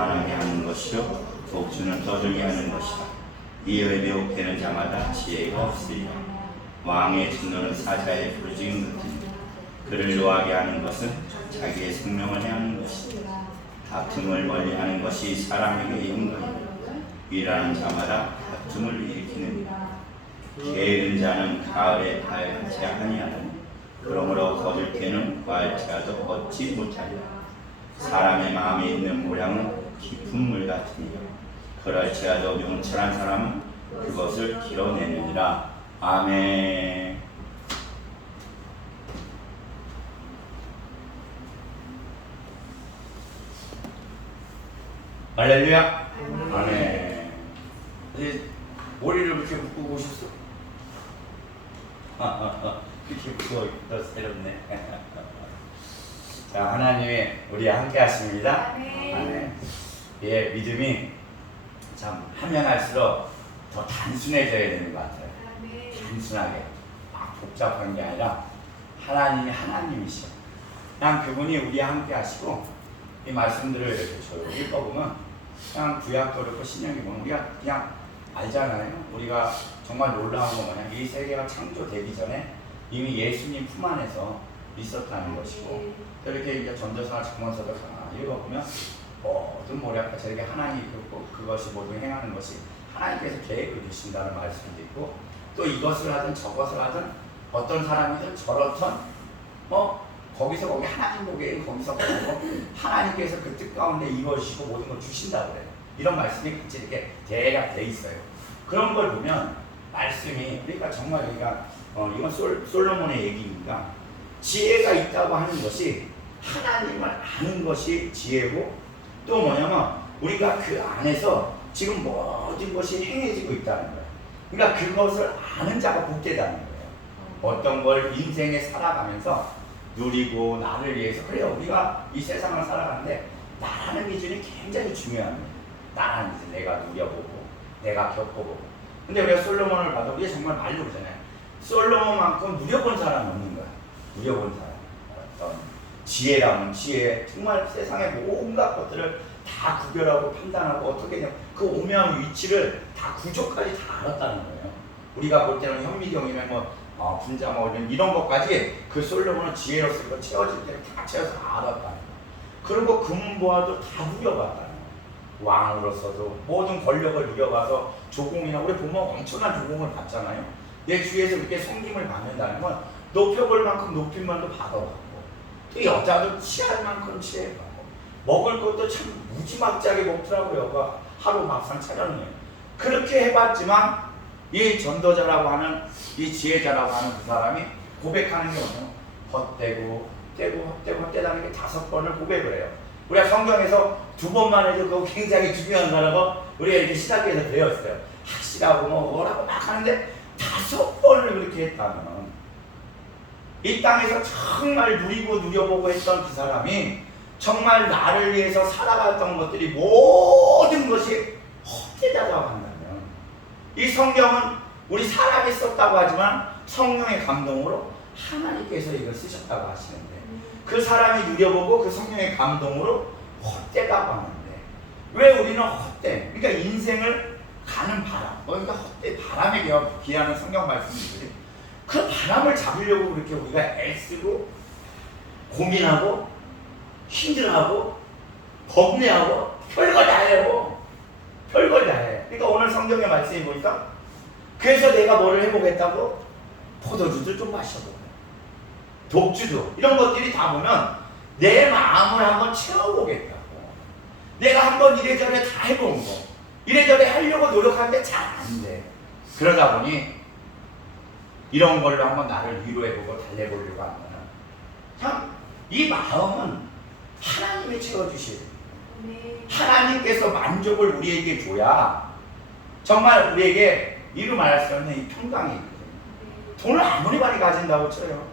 교만하게 하는 것이요 독주는 떠들게 하는 것이다. 이에 매혹되는 자마다 지혜가 없으리라. 왕의 진노는 사자의 부르짖음 같으니 그를 노하게 하는 것은 자기의 생명을 해하는 것이다. 다툼을 멀리하는 것이 사람에게 영광이다. 일하는 자마다 다툼을 일으키느니라. 게으른 자는 가을에 발같이 아니하나니 그러므로 거둘 개는 구할지라도 얻지 못하리라. 사람의 마음에 있는 모량은 깊은 물 같으니라. 그럴지라도 명철한 사람은 그것을 길어내느니라. 아멘. 할렐루야. 아멘. 이제 머리를 그렇게 묶고 오셨어? 그렇게 묶어 새롭네. 자, 하나님이 우리와 함께 하십니다. 아멘. 예, 믿음이 참 하면 할수록 더 단순해져야 되는 것 같아요. 단순하게 막 복잡한 게 아니라 하나님이 하나님이시오. 그냥 그분이 우리와 함께 하시고 이 말씀들을 이렇게 조용히 읽어보면 그냥 구약도 그렇고 신약이 보면 우리가 그냥 알잖아요. 우리가 정말 놀라운 거 뭐냐, 이 세계가 창조되기 전에 이미 예수님 품 안에서 있었다는 것이고, 또 이렇게 이제 전도서나 잠언서도 읽어보면 모든 뭐랄까 저렇게 하나님이 그것이 모든 행하는 것이 하나님께서 계획을 주신다는 말씀도 있고, 또 이것을 하든 저것을 하든 어떤 사람이든 저렇든 거기서 거기 하나님 보기에 거기서 거기 하나님께서 그 뜻 가운데 이루어지시고 모든 걸 주신다고 그래요. 이런 말씀이 같이 이렇게 대략 돼 있어요. 그런 걸 보면 말씀이 그러니까 정말 그러니까 이건 솔로몬의 얘기니까 지혜가 있다고 하는 것이 하나님을 아는 것이 지혜고, 또 뭐냐면 우리가 그 안에서 지금 모든 것이 행해지고 있다는 거예요. 그러니까 그것을 아는 자가 복되다는 거예요. 어떤 걸 인생에 살아가면서 누리고 나를 위해서, 그래요. 우리가 이 세상을 살아가는데 나라는 기준이 굉장히 중요합니다. 나라는 기준, 내가 누려보고 내가 겪어보고. 근데 우리가 솔로몬을 봐도 우리가 정말 말로 그러잖아요. 솔로몬만큼 누려본 사람은 없는 거야. 누려본 사람. 어떤 지혜라면 지혜, 정말 세상의 온갖 것들을 다 구별하고 판단하고 어떻게 그 오묘한 위치를 다 구조까지 다 알았다는 거예요. 우리가 볼 때는 현미경이면 분자 이런 것까지 그 솔로몬은 지혜로서 이거 채워질 때는 다 채워서 알았다는 거예요. 그리고 금보화도 다 누려봤다는 거예요. 왕으로서도 모든 권력을 누려봐서 조공이나 우리 보면 엄청난 조공을 받잖아요. 내 주위에서 이렇게 섬김을 받는다는 건 높여볼 만큼 높임만도 받아봤고, 또 여자도 취할 만큼 취해봤고, 먹을 것도 참 무지막지하게 먹더라고요. 하루 밥상 차려놓으면. 그렇게 해봤지만 이 전도자라고 하는 이 지혜자라고 하는 그 사람이 고백하는 게 뭐냐면 헛되고 헛되다는 게 5번을 고백을 해요. 우리가 성경에서 2번만 해도 그거 굉장히 중요한 거라고 우리가 이렇게 신학교에서 배웠어요. 학시라고 뭐라고 막 하는데 5번을 그렇게 했다면 이 땅에서 정말 누리고 누려보고 했던 그 사람이 정말 나를 위해서 살아갔던 것들이 모든 것이 헛되다고 한다면, 이 성경은 우리 사람이 썼다고 하지만 성령의 감동으로 하나님께서 이걸 쓰셨다고 하시는데, 그 사람이 누려보고 그 성령의 감동으로 헛되다고 하는데, 왜 우리는 헛돼? 그러니까 인생을 가는 바람, 그러니까 헛돼, 바람에 기하는 성경 말씀들이 그 바람을 잡으려고 그렇게 우리가 애쓰고 고민하고 힘들어하고 겁내하고 별걸 다 해요. 별걸 다 해. 그러니까 오늘 성경의 말씀이 보니까 그래서 내가 뭐를 해보겠다고? 포도주도 좀 마셔보고 독주도, 이런 것들이 다 보면 내 마음을 한번 채워보겠다고. 내가 한번 이래저래 다 해본 거, 이래저래 하려고 노력하는데 잘 안 돼. 그러다 보니 이런 걸로 한번 나를 위로해보고 달래보려고 하면 참 이 마음은 하나님이 채워주시는, 하나님께서 만족을 우리에게 줘야 정말 우리에게 이루 말할 수 없는 이 평강이 있거든요. 돈을 아무리 많이 가진다고 쳐요.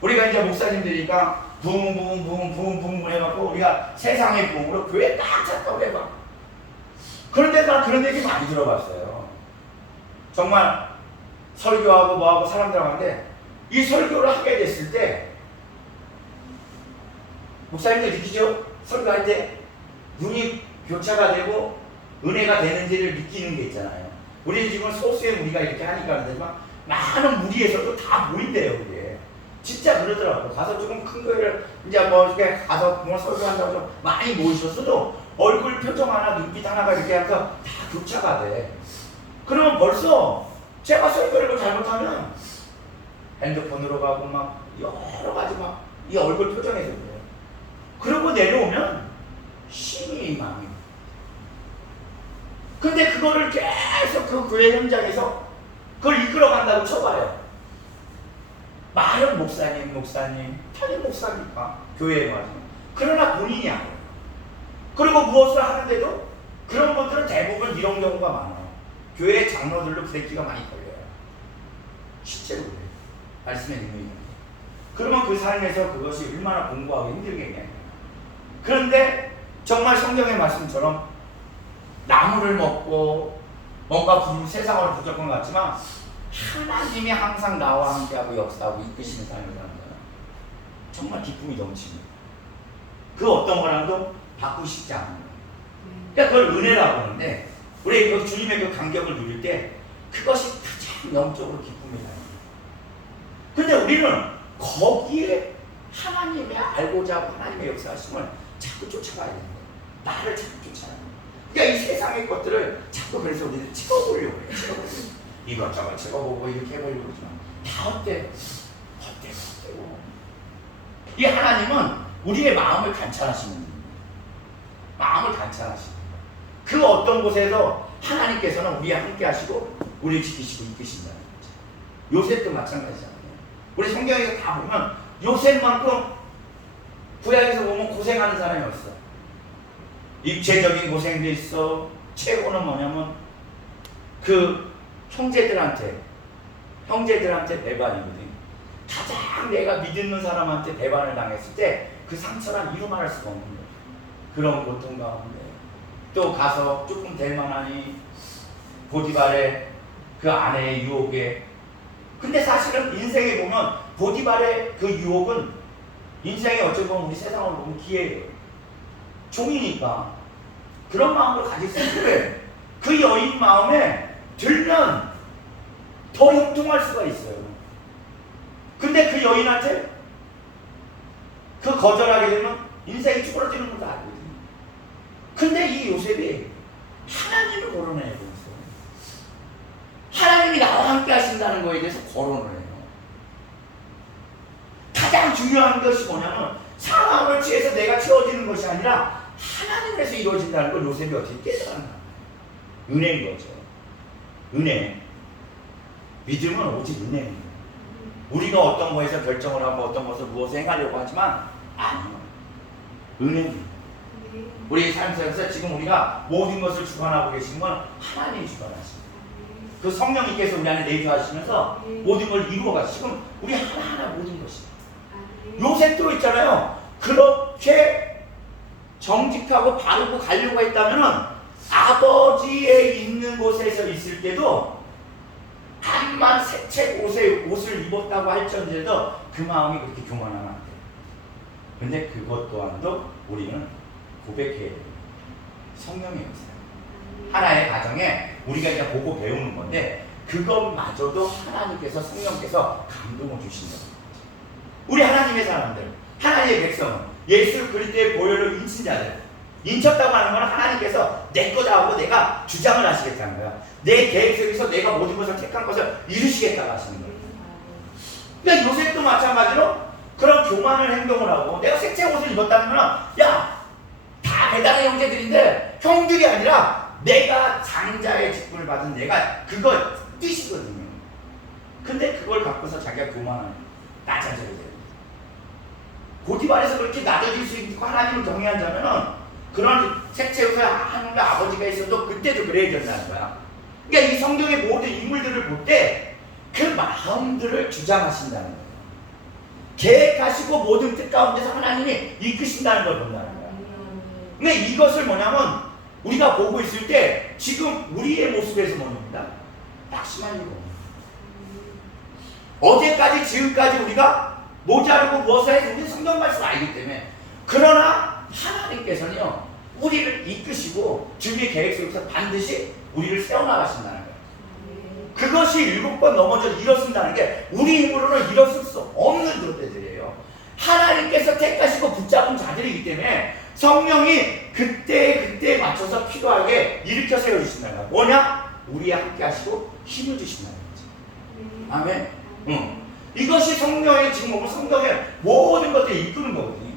우리가 이제 목사님들이니까 붕붕붕붕붕붕 해갖고 우리가 세상의 붕으로 교회 딱 찼다고 해봐. 그런데 나 그런 얘기 많이 들어봤어요. 정말 설교하고 뭐하고 사람들 하는데 이 설교를 하게 됐을 때 목사님들 느끼죠? 설교할 때 눈이 교차가 되고 은혜가 되는지를 느끼는 게 있잖아요. 우리는 지금 소수의 무리가 이렇게 하니까 그런데 많은 무리에서도 다 보인대요, 그게. 진짜 그러더라고. 가서 조금 큰 교회를 이제 뭐 이렇게 가서 뭐 설교한다고 좀 많이 모이셨어도 얼굴 표정 하나, 눈빛 하나가 이렇게 해서 다 교차가 돼. 그러면 벌써 제가 설교를 잘못하면 핸드폰으로 가고 막 여러 가지 막 이 얼굴 표정에서 그래요. 그러고 내려오면 힘이 마음이. 근데 그거를 계속 그 교회 현장에서 그걸 이끌어간다고 쳐봐요. 말은 목사님, 타임 목사니까 교회에 와서. 그러나 본인이 안 해요. 그리고 무엇을 하는데도 그런 분들은 대부분 이런 경우가 많아요. 교회 장로들로 브레이크가 많이 걸려요. 실제로 그래요. 말씀의 의미가. 그러면 그 삶에서 그것이 얼마나 공부하기 힘들겠냐. 그런데 정말 성경의 말씀처럼 나무를 먹고 뭔가 세상으로 부족한 것 같지만 하나님이 항상 나와 함께하고 역사하고 이끄시는 삶을 사는 거예요. 정말 기쁨이 넘칩니다. 그 어떤 거랑도 바꾸고 싶지 않은 거예요. 그러니까 그걸 은혜라고 하는데 우리 그 주님의 그 간격을 누릴 때 그것이 가장 영적으로 기쁨이다. 근데 우리는 거기에 하나님의 알고자 하고 하나님의 역사하심을 자꾸 쫓아가야 되는 거예요. 나를 자꾸 쫓아가야 돼요. 그러니까 이 세상의 것들을 자꾸 그래서 우리는 찍어보려고 해요. 찍어보려고. 이것저것 찍어보고 이렇게 해보려고 그러지만 다 어때고. 이 하나님은 우리의 마음을 관찰하시는 분입니다. 마음을 관찰하시는 그 어떤 곳에서 하나님께서는 우리와 함께 하시고 우리를 지키시고 이끄신다는 거죠. 요셉도 마찬가지잖아요. 우리 성경에서 다 보면 요셉만큼 구약에서 보면 고생하는 사람이 없어. 입체적인 고생도 있어. 최고는 뭐냐면 그 형제들한테 배반이거든. 가장 내가 믿는 사람한테 배반을 당했을 때 그 상처란 이루 말할 수가 없는 거예요. 그런 고통 가운데 또 가서 조금 될 만하니 보디발의 그 아내의 유혹에. 근데 사실은 인생에 보면 보디발의 그 유혹은 인생에 어찌 보면 우리 세상으로 보면 기회예요. 종이니까 그런 마음을 가질 수 있는데 그 여인 마음에 들면 더 형통할 수가 있어요. 근데 그 여인한테 그 거절하게 되면 인생이 쭈그러지는 것도 알거든요. 근데 이 요셉이 하나님을 거론해 보였어요. 하나님이 나와 함께 하신다는 거에 대해서 거론을 해요. 가장 중요한 것이 뭐냐면 상황을 취해서 내가 채워지는 것이 아니라 하나님에서 이루어진다는 걸 요셉이 어떻게 깨달았나. 은혜인 거죠. 은혜. 믿음은 오직 은혜입니다. 우리가 어떤 거에서 결정을 하고 어떤 것을 무엇을 행하려고 하지만 아니요. 은혜입니다. 우리 삶 속에서 지금 우리가 모든 것을 주관하고 계신 건 하나님이 주관하십니다. 그 성령님께서 우리 안에 내주하시면서 모든 걸 이루어가시고 지금 우리 하나하나 모든 것이. 요셉도 있잖아요. 그렇게 정직하고 바르고 가려고 했다면은 아버지의 있는 곳에서 있을 때도 암만 새책 옷을 입었다고 할지언정도 그 마음이 그렇게 교만하면 안 돼요. 근데 그것 또한도 우리는 고백해야 됩니다. 성령의 역사. 하나의 가정에 우리가 이제 보고 배우는 건데 그것마저도 하나님께서 성령께서 감동을 주신다는 거죠. 우리 하나님의 사람들, 하나님의 백성은 예수 그리스도의 보혈로 인친 자들, 인쳤다고 하는 건 하나님께서 내 거다 하고 내가 주장을 하시겠다는 거야. 내 계획 속에서 내가 모든 것을 택한 것을 이루시겠다고 하시는 거예요. 그러니까 요셉도 마찬가지로 그런 교만한 행동을 하고 내가 색채 옷을 입었다는 거는 야, 다 배당의 형제들인데 형들이 아니라 내가 장자의 직분을 받은 내가 그걸 뜻이거든요. 근데 그걸 갖고서 자기가 교만하는 낮아져야 돼요. 보디발에서 그렇게 낮아질 수 있고 하나님을 경외한 자면은 그런 색채옷을 하는 아버지가 있어도 그때도 그래야 된다는 거야. 그러니까 이 성경의 모든 인물들을 볼 때 그 마음들을 주장하신다는 거예요. 계획하시고 모든 뜻 가운데서 하나님이 이끄신다는 걸 본다는 거야. 근데 이것을 뭐냐면 우리가 보고 있을 때 지금 우리의 모습에서 보입니다. 낙심한 이유가 어제까지 지금까지 우리가 모자르고 무엇을 해서 우리는 성경 말씀을 알기 때문에. 그러나 하나님께서는요 우리를 이끄시고 주님의 계획 속에서 반드시 우리를 세워나가신다는 거예요. 그것이 7번 넘어져 일어선다는 게 우리 힘으로는 일어설 수 없는 존재들이에요. 하나님께서 택하시고 붙잡은 자들이기 때문에 성령이 그때에 맞춰서 필요하게 일으켜 세워주신다는 거예요. 뭐냐? 우리와 함께 하시고 힘을 주신다는 거죠. 아멘. 이것이 성령의 직목은 성령의 모든 것들을 이끄는 거거든요.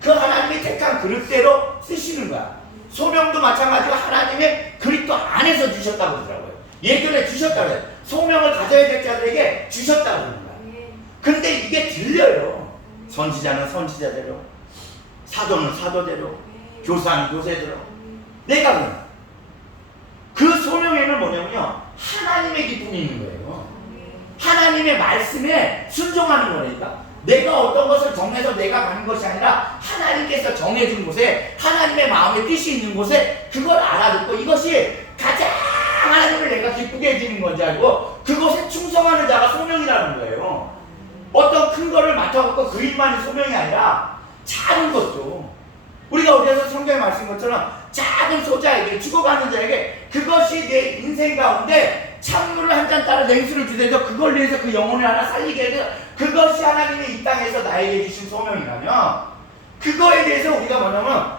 그 하나님이 택한 그릇대로 쓰시는 거야. 소명도 마찬가지로 하나님의 그릇도 안에서 주셨다고 그러더라고요. 예전에 주셨다고 해요. 소명을 가져야 될 자들에게 주셨다고 그러는 거야. 근데 이게 들려요. 선지자는 선지자대로, 사도는 사도대로, 교사는 교세대로. 내가 그래. 그 소명에는 뭐냐면요, 하나님의 기쁨이 있는 거예요. 하나님의 말씀에 순종하는 거니까. 내가 어떤 것을 정해서 내가 가는 것이 아니라 하나님께서 정해준 곳에, 하나님의 마음의 뜻이 있는 곳에 그걸 알아듣고 이것이 가장 하나님을 내가 기쁘게 해주는 건지 알고 그곳에 충성하는 자가 소명이라는 거예요. 어떤 큰 거를 맡아갖고 그 일만이 소명이 아니라 작은 것도, 우리가 어디서 성경에 말씀한 것처럼 작은 소자에게, 죽어가는 자에게 그것이 내 인생 가운데 찬물을 한 잔 따라 냉수를 주더라도 그걸 위해서 그 영혼을 하나 살리게 해서 그것이 하나님이 이 땅에서 나에게 주신 소명이라면 그거에 대해서 우리가 뭐냐면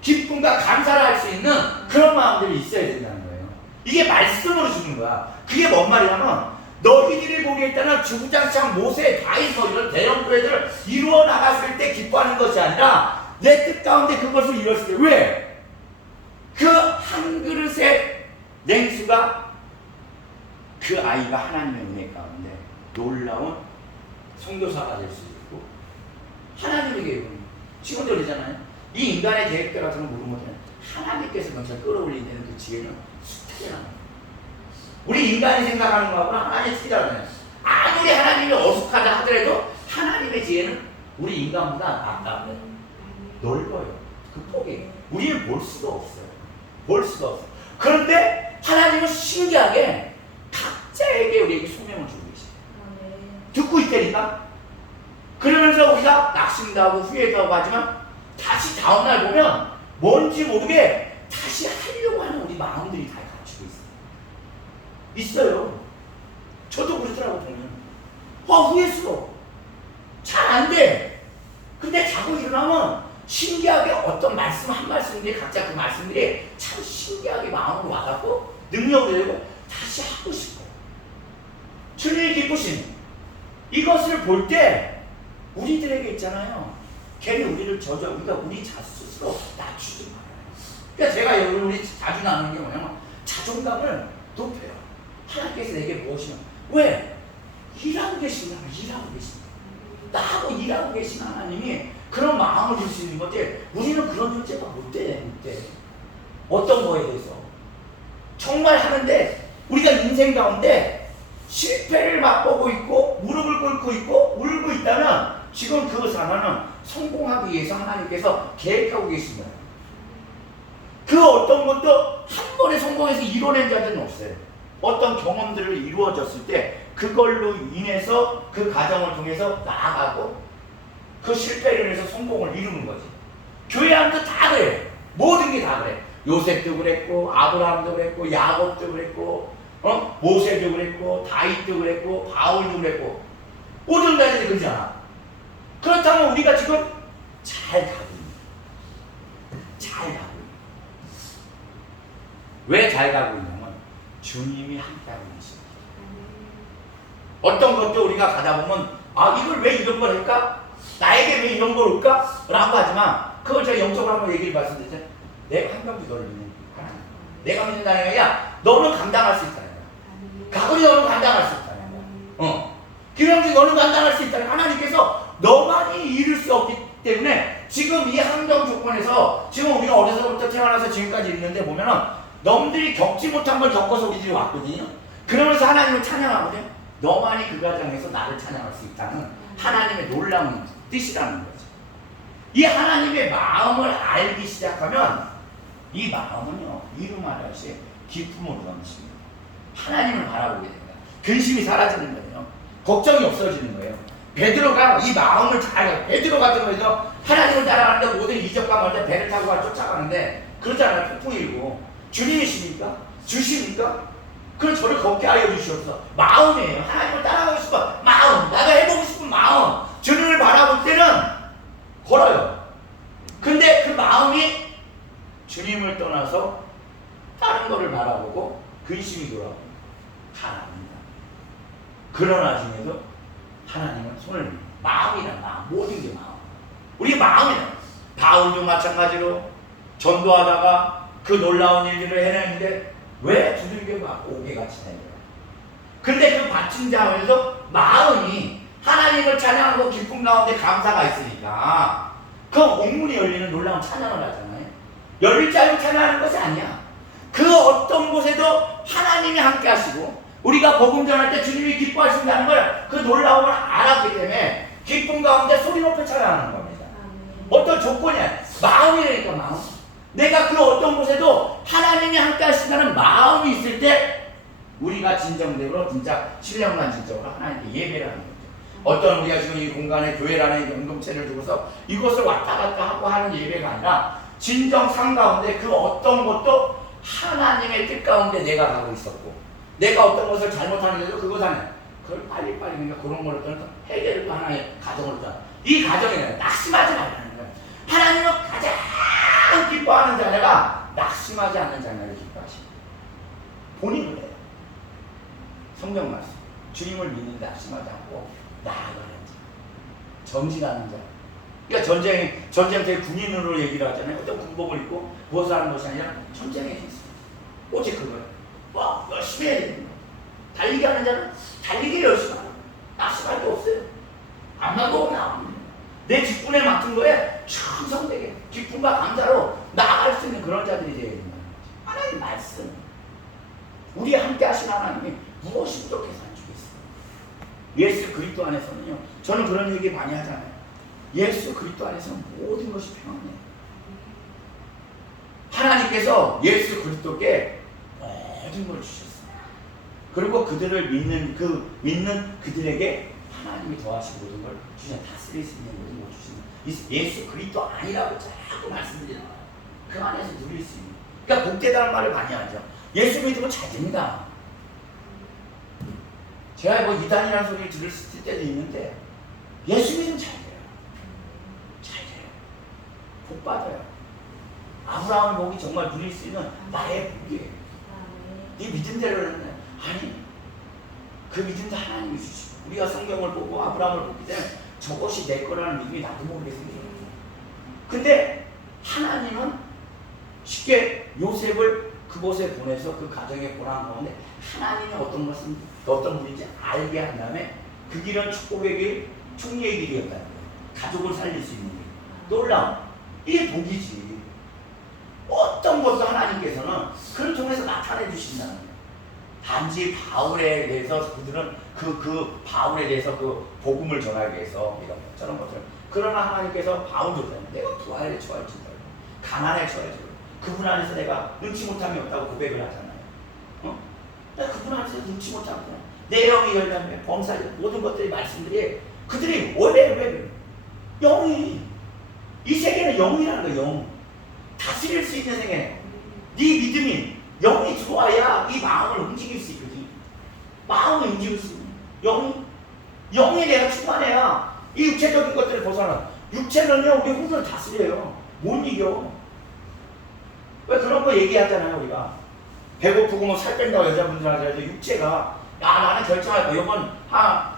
기쁨과 감사를 할 수 있는 그런 마음들이 있어야 된다는 거예요. 이게 말씀으로 주는 거야. 그게 뭔 말이냐면 너희들이 보기에 따른 주구장창 모세, 다윗 이런 대형 교회들을 이루어 나갔을 때 기뻐하는 것이 아니라 내 뜻 가운데 그것을 이뤘을 때, 왜? 그 한 그릇의 냉수가 그 아이가 하나님의 은혜 가운데 놀라운 선교사가 될 수 있고, 하나님의 계획은 지금도 그러잖아요. 이 인간의 계획대로 같은 건 모르면 하나님께서 먼저 끌어올리는 그 지혜는 숱하게 나와요. 우리 인간이 생각하는 거하고는 하나님의 틀리잖아요. 아무리 하나님이 어숙하다 하더라도 하나님의 지혜는 우리 인간보다 아까워요. 넓어요. 그 폭이. 우리는 볼 수가 없어요. 볼 수가 없어요. 그런데 하나님은 신기하게 각자에게 우리에게 소명을 주고 계세요. 듣고 있다니까? 그러면서 우리가 낙심도 하고 후회도 하고 하지만 다시 다음날 보면 뭔지 모르게 다시 하려고 하는 우리 마음들이 다 갖추고 있어요. 있어요. 저도 그러더라고 보면. 후회스러워. 잘 안 돼. 근데 자고 일어나면 신기하게 어떤 말씀 한 말씀인데 각자 그 말씀들이 참 신기하게 마음으로 와갖고 능력을 내고 다시 하고 싶어. 주님이 기쁘신 이것을 볼 때 우리들에게 있잖아요. 괜히 우리를 우리가 우리 스스로 낮추지 말아요. 그러니까 제가 여기 우리 자주 나누는 게 뭐냐면 자존감을 높여요. 하나님께서 내게 무엇이면, 왜? 일하고 계신다. 일하고 계신다. 나하고 일하고 계신 하나님이 그런 마음을 줄 수 있는 건데 우리는 그런 존재가 못 돼. 어떤 거에 대해서 정말 하는데 우리가 인생 가운데 실패를 맛보고 있고 무릎을 꿇고 있고 울고 있다면 지금 그 상황은 성공하기 위해서 하나님께서 계획하고 계신 거예요. 그 어떤 것도 한 번에 성공해서 이뤄낸 자들은 없어요. 어떤 경험들을 이루어졌을 때 그걸로 인해서 그 과정을 통해서 나아가고 그 실패를 해서 성공을 이루는 거지. 교회 안도 다 그래. 모든 게 다 그래. 요셉도 그랬고, 아브라함도 그랬고, 야곱도 그랬고, 모세도 그랬고, 다윗도 그랬고, 바울도 그랬고, 모든 자들이 그러잖아. 그렇다면 우리가 지금 잘 가고 있는, 잘 가고 있는. 왜 잘 가고 있냐면 주님이 함께하고 계십니다. 어떤 것도 우리가 가다 보면 이걸 왜 이런 걸 할까? 나에게 왜 이런 걸 올까? 라고 하지만 그걸 제가 영적으로 한번 얘기를 말씀드렸잖아요. 내가 한 명도 너를 믿는 하나님. 내가 믿는다는 게 아니라 너는 감당할 수 있다는 거야. 가군이 너는 감당할 수 있다는 거야. 김영진 너는 감당할 수 있다는 거야. 하나님께서 너만이 이룰 수 없기 때문에 지금 이 환경 조건에서 지금 우리가 어려서부터 태어나서 지금까지 있는데 보면은 넘들이 겪지 못한 걸 겪어서 우리들이 왔거든요. 그러면서 하나님을 찬양하거든요. 너만이 그 과정에서 나를 찬양할 수 있다는 하나님의 놀라운 뜻이라는 거죠. 이 하나님의 마음을 알기 시작하면 이 마음은요, 이루마다시 기쁨으로 넘칩니다. 하나님을 바라보게 됩니다. 근심이 사라지는 거예요. 걱정이 없어지는 거예요. 베드로가 이 마음을 잘, 베드로 같은 거에서 하나님을 따라가는데 모든 이적과 먼저 배를 타고 쫓아가는데 그러잖아요. 폭풍이 일고 주님이십니까? 주십니까? 그럼 저를 걷게 하여 주시옵소서. 마음이에요. 하나님을 따라가고 싶어. 마음. 나가 해보고 싶은 마음. 주님을 바라볼 때는 걸어요. 근데 그 마음이 주님을 떠나서 다른 거를 바라보고 근심이 돌아옵니다. 하나님입니다. 그러나 중에도 하나님은 손을 듭니다. 마음이란 마음. 모든 게 마음. 우리 마음이란 바울도 마찬가지로 전도하다가 그 놀라운 일들을 해냈는데 왜 두들겨 오게 같이 내려요? 근데 그 받친 자에서 마음이 하나님을 찬양하고 기쁨 가운데 감사가 있으니까 그 옥문이 열리는 놀라운 찬양을 하잖아요. 열릴 자로 찬양하는 것이 아니야. 그 어떤 곳에도 하나님이 함께 하시고 우리가 복음 전할 때 주님이 기뻐하신다는 걸 그 놀라움을 알았기 때문에 기쁨 가운데 소리 높여 찬양하는 겁니다. 어떤 조건이야. 마음이라니까 마음. 내가 그 어떤 곳에도 하나님이 함께 하신다는 마음이 있을 때 우리가 진정되고 진짜 신령한 진정으로 하나님께 예배를 하는 거죠. 어떤 우리가 지금 이 공간에 교회라는 공동체를 두고서 이곳을 왔다 갔다 하고 하는 예배가 아니라 진정 삶 가운데 그 어떤 것도 하나님의 뜻 가운데 내가 가고 있었고 내가 어떤 것을 잘못하는데도 그것 안에 그걸 빨리빨리 그러니까 그런 거를 떠나서 해결을 또 하나의 가정으로 떠나 이 가정에는 낙심하지 말라는 거예요. 하나님은 가장 기뻐하는 자녀가 낙심하지 않는 자녀를 기뻐하십니다. 본인을 해요. 성경 말씀 주님을 믿는데 낙심하지 않고 나아가는 자, 전진하는 자. 그러니까 전쟁터에 군인으로 얘기를 하잖아요. 어떤 군복을 입고 무엇을 하는 것이 아니라 전쟁에 있어요. 오직 그거예요. 열심히 해야 되는 거예요. 달리기 하는 자는 달리기 열심히 하는 거예요. 낙심할 게 없어요. 앞만 보고 나옵니다. 내 직분에 맡은 거에 충성되게 기쁨과 감사로 나아갈 수 있는 그런 자들이 되어야 된다는 거죠. 하나님 말씀. 우리 함께 하신 하나님이 무엇이 부족해서 안 주겠어요. 예수 그리스도 안에서는요. 저는 그런 얘기 많이 하잖아요. 예수 그리스도 안에서 모든 것이 평안해요. 하나님께서 예수 그리스도께 모든 걸 주셨어요. 그리고 그들을 믿는 그들에게 하나님이 더하신 모든 걸 주시는 다스릴 수 있는 모든 걸 주시는 예수 그리스도 아니라고 자꾸 말씀드리는 거예요. 그 안에서 누릴 수 있는. 그러니까 복되다는 말을 많이 하죠. 예수 믿으면 잘 됩니다. 제가 뭐 이단이라는 소리를 들을 때도 있는데 예수 믿으면 잘 돼요. 잘 돼요. 복 받아요. 아브라함의 복이 정말 누릴 수 있는 나의 복이에요. 네 믿음대로는 아니 그 믿음도 하나님이 주시고 우리가 성경을 보고 아브라함을 보기 때문에 저것이 내 거라는 믿음이 나도 모르게 생겨요. 근데 하나님은 쉽게 요셉을 그곳에 보내서 그 가정에 보내는 가운데 하나님이 어떤 분인지 알게 한 다음에 그 길은 축복의 길, 총리의 길이었다는 거예요. 가족을 살릴 수 있는 길. 놀라운 이게 복이지. 어떤 것도 하나님께서는 그를 통해서 나타내 주신다는 거예요. 단지 바울에 대해서 그들은 그 바울에 대해서 그 복음을 전하기 위해서 이런 저런 것처럼 그러나 하나님께서 바울도 내가 부활에 처할지도 가난에 처할지도 그분 안에서 내가 눈치 못함이 없다고 고백을 하잖아요. 내가 그분 안에서 눈치 못하구나. 내 영이 열려면 범사에 모든 것들이 말씀들이 그들이 왜 영이 이 세계는 영이라는 거예요. 영 다스릴 수 있는 세계. 네 믿음이 영이 좋아야 이 마음을 움직일 수 있거든. 마음을 움직일 수 있는 영이 내가 충만해야 이 육체적인 것들을 벗어나. 육체는요 우리 혼을 다스려요. 못 이겨. 왜 그런 거 얘기하잖아요 우리가. 배고프고 뭐 살 뺀다고 여자분들 하잖아요. 육체가 나는 결정할 거야. 이건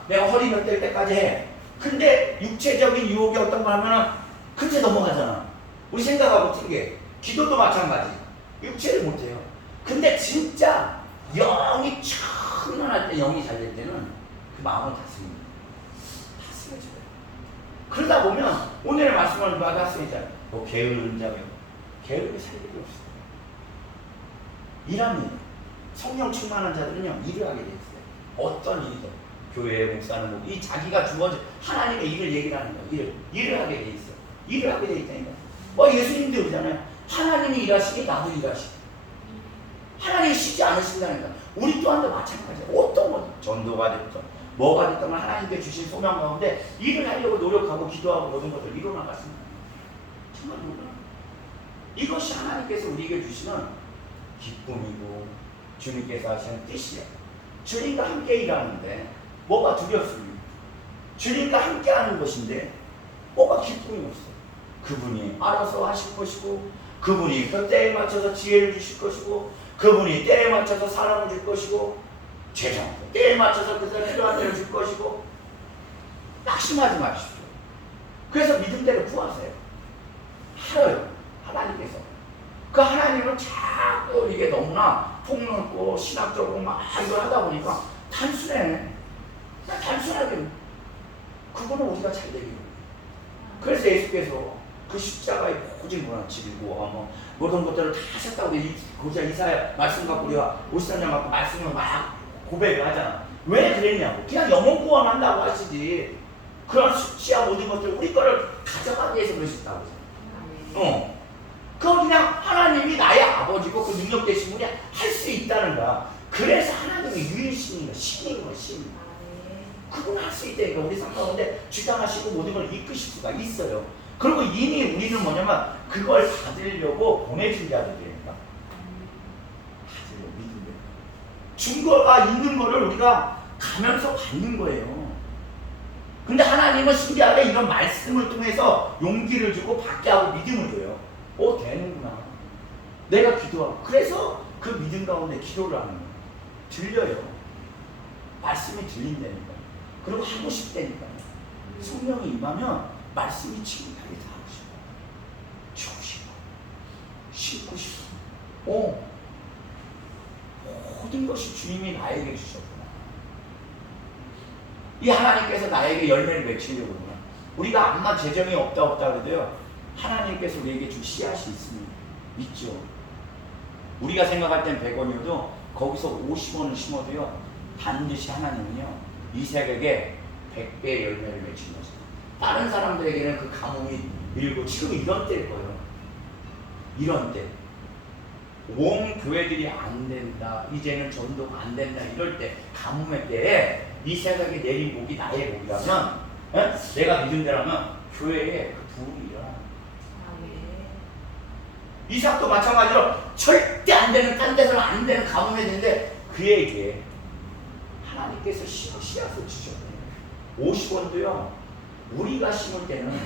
내가 허리 몇 될 때까지 해. 근데 육체적인 유혹이 어떤 거 하면은 근데 넘어가잖아. 우리 생각하고 틀리게. 기도도 마찬가지. 육체를 못해요. 근데 진짜 영이 충만할 때 영이 잘 될 때는 그 마음을 다스립니다. 다스려져요. 그러다 보면 오늘의 말씀을 받았으니까 뭐 게으른 자며 게으르게 살 일이 없어요. 일합니다. 성령 충만한 자들은요 일을 하게 돼 있어요. 어떤 일이든 교회 목사는 뭐 이 자기가 주어진 하나님의 일을 얘기를 하는 거예요. 일을 하게 돼 있어요. 일을 하게 돼 있다니까. 예수님도 그러잖아요. 하나님이 일하시니 나도 일하시니. 하나님이 쉬지 않으신다니까. 우리 또한도 마찬가지예요. 어떤 것 전도가 됐든 뭐가 됐든 하나님께 주신 소명 가운데 일을 하려고 노력하고 기도하고 모든 것을 이뤄나갔습니다. 정말 놀라워. 이것이 하나님께서 우리에게 주시는 기쁨이고 주님께서 하시는 뜻이에요. 주님과 함께 일하는데 뭐가 두렵습니까? 주님과 함께 하는 것인데 뭐가 기쁨이 없어요. 그분이 알아서 하실 것이고 그분이 그 때에 맞춰서 지혜를 주실 것이고 그분이 때에 맞춰서 사랑을 줄 것이고 죄송합니다. 때에 맞춰서 그 사람이 필요한 대로 줄 것이고 낙심하지 마십시오. 그래서 믿음대로 구하세요. 하여요. 하나님께서. 그 하나님은 자꾸 이게 너무나 폭넓고 신학적으로 막 이걸 하다 보니까 단순해. 그냥 단순하게. 그거는 우리가 잘 되기로. 그래서 예수께서 그 십자가의 모든 문화 지고 모든 것들을 다 하셨다고 고자 이사야 말씀 갖고 우리가 53년 갖고 말씀을 막 고백을 하잖아. 왜 그랬냐고. 그냥 영혼 구원한다고 하시지. 그런 수치와 모든 것들 우리 거를 가져가기 위해서 그러셨다고. 그거 그냥 하나님이 나의 아버지고 그 능력 되신 분이 할 수 있다는 거야. 그래서 하나님이 유일신인 거야. 신인 거야. 신. 그분 할 수 있다니까. 우리 삶 가운데 주장하시고 모든 걸 이끄실 수가 있어요. 그리고 이미 우리는 뭐냐면 그걸 받으려고 보내준 자들이니까. 받으려고 믿는 거예요. 증거가 있는 거를 우리가 가면서 받는 거예요. 근데 하나님은 신기하게 이런 말씀을 통해서 용기를 주고 받게 하고 믿음을 줘요. 되는구나. 내가 기도하고. 그래서 그 믿음 가운데 기도를 하는 거예요. 들려요. 말씀이 들린다니까. 그리고 하고 싶다니까. 성령이 임하면 말씀이 지금까지 다 하고 싶어. 주고 싶어. 신고 싶어. 모든 것이 주님이 나에게 주셨구나. 이 하나님께서 나에게 열매를 맺히려고 그러구나. 우리가 암만 재정이 없다 그래도요. 하나님께서 우리에게 줄 씨앗이 있습니다. 있죠. 우리가 생각할 땐 100원이어도 거기서 50원을 심어도요. 반드시 하나님은요. 이삭에게 100배의 열매를 맺힌 것입니다. 다른 사람들에게는 그 가뭄이 밀고 지금 이런 때일 거예요. 이런 때. 온 교회들이 안 된다. 이제는 전도가 안 된다. 이럴 때 가뭄의 때에 이삭에게 내린 복이 나의 복이라면 내가 믿은 대로면 교회에 그 부흥이 일어나. 이삭도 마찬가지로 절대 안 되는 딴 데서는 안 되는 가뭄에 되는데 그에게 하나님께서 씨앗을 주셨대요. 50원도요. 우리가 심을 때는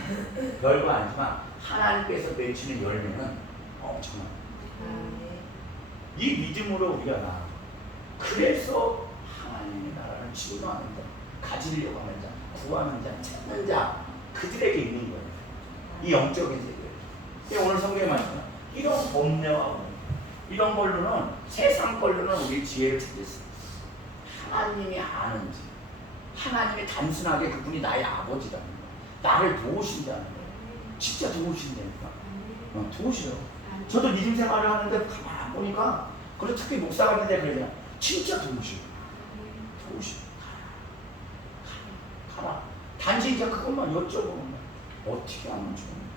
별거 아니지만 하나님께서 맺히는 열매는 엄청납니다. 이 믿음으로 우리가 나아가. 그래서 하나님의 나라를 지도하는 자, 가지려고 하는 자, 구하는 자, 찾는 자 그들에게 있는 거예요. 이 영적인 세계. 오늘 성경에 말씀 이런 법례와 이런 걸로는 세상 걸로는 우리 지혜를 찾을 수 있어요. 하나님이 아는지 하나님이 단순하게 그분이 나의 아버지라는 거예요. 나를 도우신다는 거예요. 진짜 도우신다니까. 도우셔요. 저도 믿음 생활을 하는데 가만 보니까 그리고 특히 목사가 있는데 그러잖아. 진짜 도우셔요. 도우셔요. 가라. 단지 이제 그것만 여쭤보는 거야. 어떻게 하면 좋은가?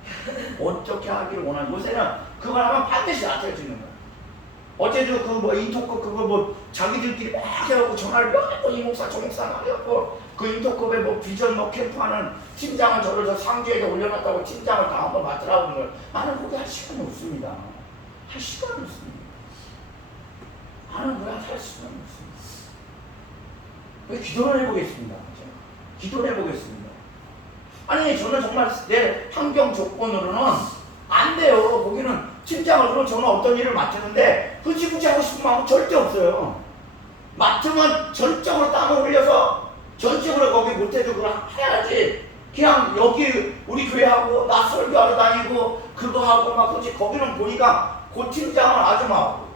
어떻게 하기를 원하는 요새는 그걸 하면 반드시 나타내주는 거야. 어제도 그 인터컵 그거 자기들끼리 막 해갖고 전화를 몇 번 이 목사 저 목사 막 해갖고 그 인터컵에 비전 캠프하는 팀장을 저를 상주에다 올려놨다고 팀장을 다 한번 맡으라고 하는 걸 나는 거기 할 시간이 없습니다. 할 시간이 없습니다. 나는 그냥 할 시간이 없습니다. 기도를 해보겠습니다. 기도를 해보겠습니다. 아니 저는 정말 내 환경 조건으로는 안 돼요. 거기는 팀장으로 저는 어떤 일을 맡았는데 굳이 하고 싶은 마음은 절대 없어요. 맡으면 전적으로 땀을 흘려서 전적으로 거기 못해도 그걸 해야지. 그냥 여기 우리 교회하고 나 설교하러 다니고 그거 하고 막 그렇지. 거기는 보니까 그 팀장은 아주 막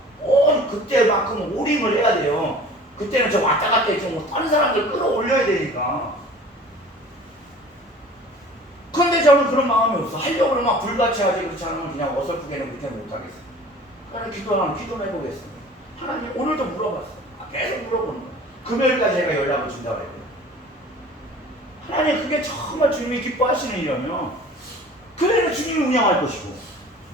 그때만큼 올인을 해야 돼요. 그때는 저 왔다 갔다 했죠. 다른 사람들 끌어올려야 되니까. 근데 저는 그런 마음이 없어. 하려고 막 불같이 하지 그렇지 않으면 그냥 어설프게는 그렇게 못하겠어. 그래서 기도를 해보겠습니다. 하나님 오늘도 물어봤어요. 계속 물어보는 거예요. 금요일까지 제가 연락을 준다고 했거든요. 하나님 그게 정말 주님이 기뻐하시는 일이라면 교회는 주님이 운영할 것이고